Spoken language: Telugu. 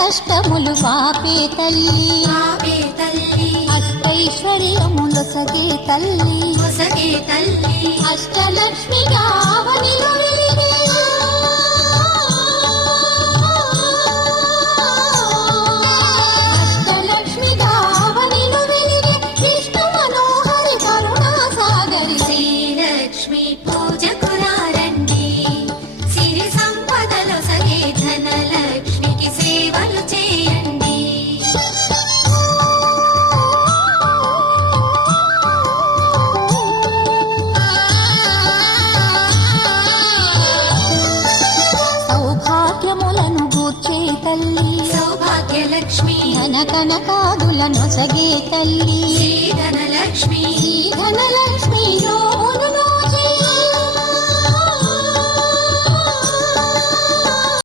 కష్టములు పాపే తల్లి అష్టైశ్వర్యములొసగే తల్లి అష్టలక్ష్మిగా అవనిలో వెలిగే అష్టలక్ష్మిగా అవనిలో వెలిగే విష్ణు మనోహరి కరుణా సాగరి శ్రీలక్ష్మి పూజకురారండి సిరి సంపదలొసగే ధనలక్ష్మికి సేవలు చేయండి. సౌభాగ్యములను గూర్చే తల్లి సౌభాగ్యలక్ష్మి ధన కనకాదులను సగే తల్లి శ్రీ ధనలక్ష్మి ధనలక్ష్మి